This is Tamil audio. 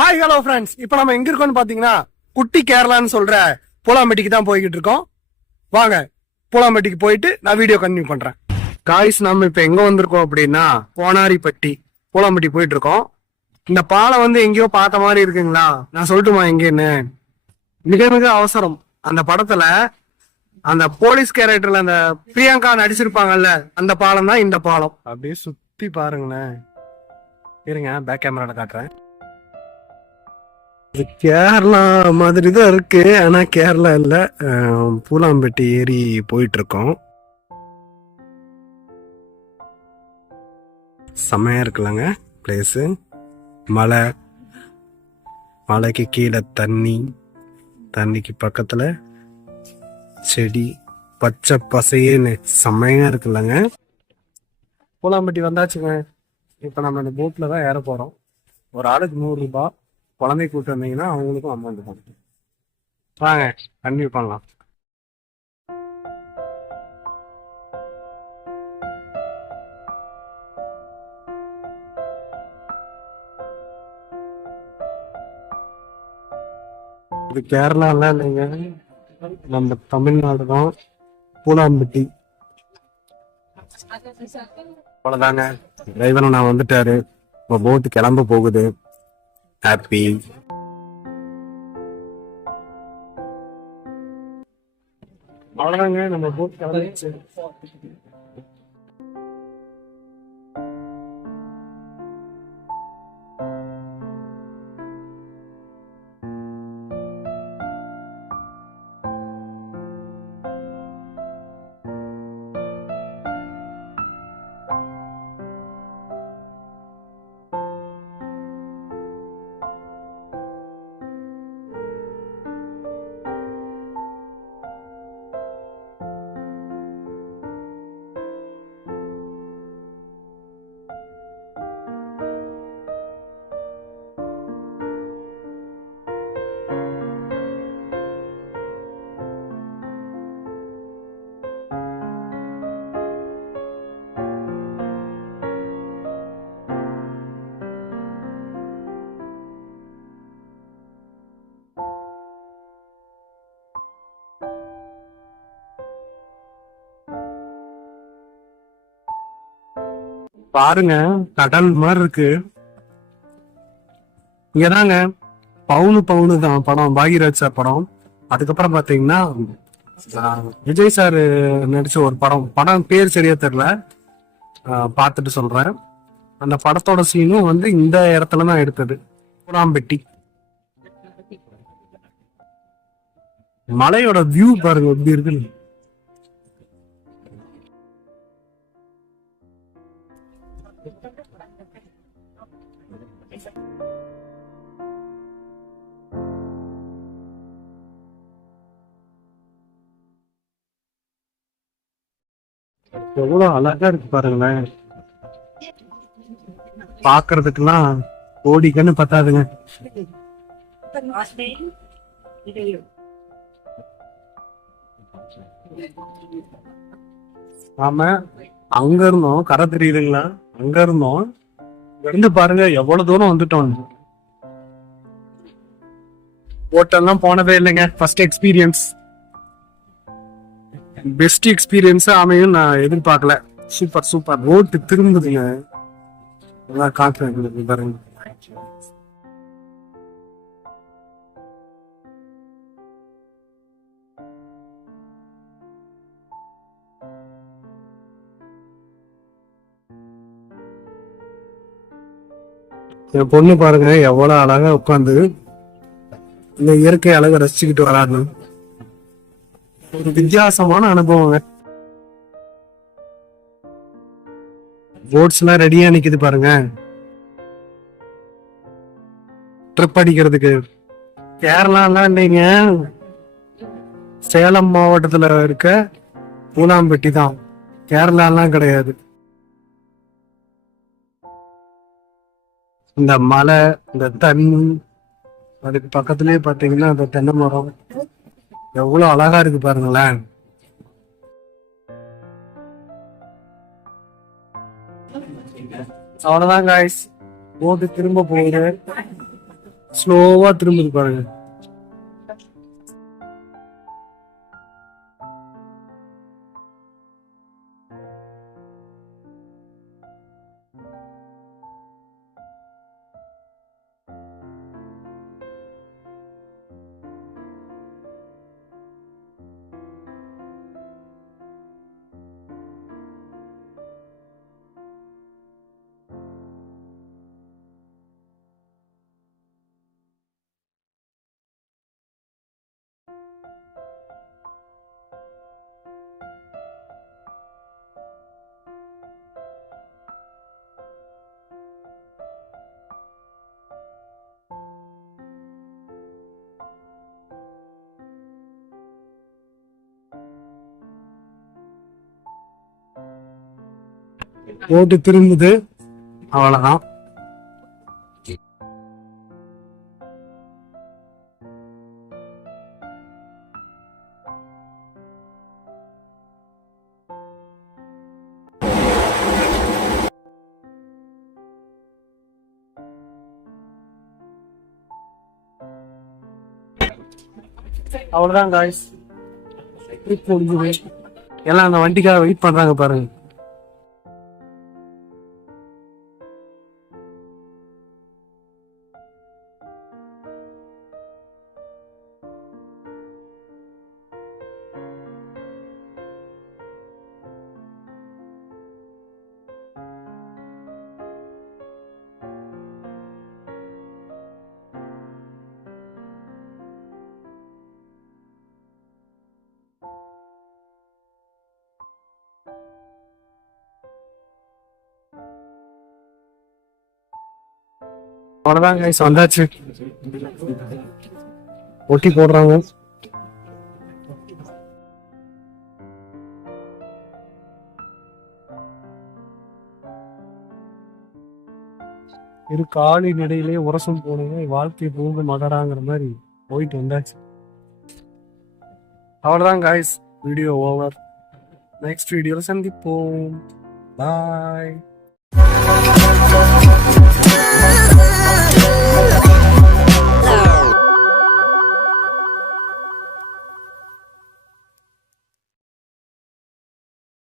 ஹாய் ஹலோ ஃப்ரெண்ட்ஸ், இப்போ நம்ம எங்க இருக்கோம்னு பாத்தீங்கன்னா குட்டி கேரளான்னு சொல்ற பூலாம்பட்டிக்கு தான் போய்கிட்டு இருக்கோம். வாங்க பூலாம்பட்டிக்கு போயிட்டு நான் வீடியோ கண்டினியூ பண்றேன். காய்ஸ், நம்ம இப்ப எங்க வந்திருக்கோம் அப்படின்னா கோனாரிப்பட்டி பூலாம்பட்டி போயிட்டு இருக்கோம். இந்த பாலம் வந்து எங்கேயோ பார்த்த மாதிரி இருக்குங்களா? நான் சொல்லட்டுமா எங்கேன்னு? மிக மிக அவசரம் அந்த படத்துல அந்த போலீஸ் கேரக்டர்ல அந்த பிரியங்கா நடிச்சிருப்பாங்கல்ல, அந்த பாலம் தான் இந்த பாலம். அப்படியே சுத்தி பாருங்களேன். இருங்க, பேக் கேமரால காட்டுறேன். கேரளா மாதிரி தான் இருக்கு, ஆனா கேரளா இல்ல. பூலாம்பட்டி ஏரி போயிட்டு இருக்கோம். செம்மையா இருக்குல்லங்க பிளேஸு. மலை, மலைக்கு கீழே தண்ணி, தண்ணிக்கு பக்கத்துல செடி, பச்சை பசையேன்னு செம்மையா இருக்குல்லங்க. பூலாம்பட்டி வந்தாச்சுங்க. இப்ப நம்ம இந்த போட்ல தான் ஏற போறோம். ஒரு ஆளுக்கு 100 ரூபாய். குழந்தை கூட்டு வந்தீங்கன்னா அவங்களுக்கும் அமௌண்ட் பண்ணுறோம். வாங்க கண்டினியூ பண்ணலாம். இது கேரளாலாம் இல்லைங்க, நம்ம தமிழ்நாடு தான். பூலாம்பட்டி அவ்வளோதாங்க. டிரைவர் நான் வந்துட்டாரு. இப்போ போட்டு கிளம்ப போகுது. ஹாப்பி. அவ்வளோதாங்க, நம்ம போட் கிளம்பிச்சு. பாருங்க, கடல் மாதிரி இருக்கு. இங்கதாங்க பவுனு பவுனு தான் படம், பாகியராஜ் சார் படம். அதுக்கப்புறம் பாத்தீங்கன்னா விஜய் சார் நடிச்ச ஒரு படம் பேர் சரியா தெரியல, பார்த்துட்டு சொல்றேன். அந்த படத்தோட சீனும் வந்து இந்த இடத்துலதான் எடுத்தது, பூலாம்பட்டி. மலையோட வியூ பாருங்க எப்படி இருக்குன்னு. எவ்வளவு அழகா இருக்கு பாருங்களேன். பாக்குறதுக்கெல்லாம் கோடிக்கன்னு பத்தாதுங்க. ஆமா, அங்க இருந்தோம், கரை தெரியுதுங்களா? அங்க இருந்தோம், இருந்து பாருங்க எவ்வளவு தூரம் வந்துட்டோம். ஹோட்டல்லாம் போனதே இல்லைங்க, ஃபர்ஸ்ட் எக்ஸ்பீரியன்ஸ். பெஸ்ட் எக்ஸ்பீரியன்ஸா அமையும் நான் எதிர்பார்க்கல. Super super. ரோட்டு திரும்புதுங்க, எல்லாம் காட்டுறேன் பாருங்க. என் பொண்ணு பாருங்க எவ்வளவு அழகா உட்காந்து இந்த இயற்கை அழகை ரசிச்சுக்கிட்டு வராங்க. ஒரு வித்தியாசமான அனுபவங்க. போட்ஸ் எல்லாம் ரெடியா நிக்குது பாருங்க, ட்ரிப் அடிக்கிறதுக்கு. கேரளா எல்லாம் இல்லைங்க, சேலம் மாவட்டத்துல இருக்க பூலாம்பட்டி தான். கேரளா எல்லாம் கிடையாது. இந்த மலை, இந்த தண்ணி, அதுக்கு பக்கத்துலயே பாத்தீங்கன்னா அந்த தென்னை மரம் எவ்வளவு அழகா இருக்கு பாருங்களேன். அவ்வளவுதான் காய்ஸ், போட்டு திரும்ப போகுது. ஸ்லோவா திரும்புது பாருங்க. ஓட்டு திரும்புது, அவ்வளவுதான். அவ்வளவுதான் காய்ஸ், எல்லாம் அந்த வண்டிக்காக வெயிட் பண்றாங்க பாருங்க. அவ்வளவுதான் கைஸ், வந்தாச்சு. ஒட்டி போடுறாங்க. இரு காலின் இடையிலே உரசம் போனீங்க, வாழ்க்கை பூந்து மகராங்கிற மாதிரி போயிட்டு வந்தாச்சு. அவ்வளவுதான் கைஸ், வீடியோ ஓவர். நெக்ஸ்ட் வீடியோல சந்திப்போம். பாய்.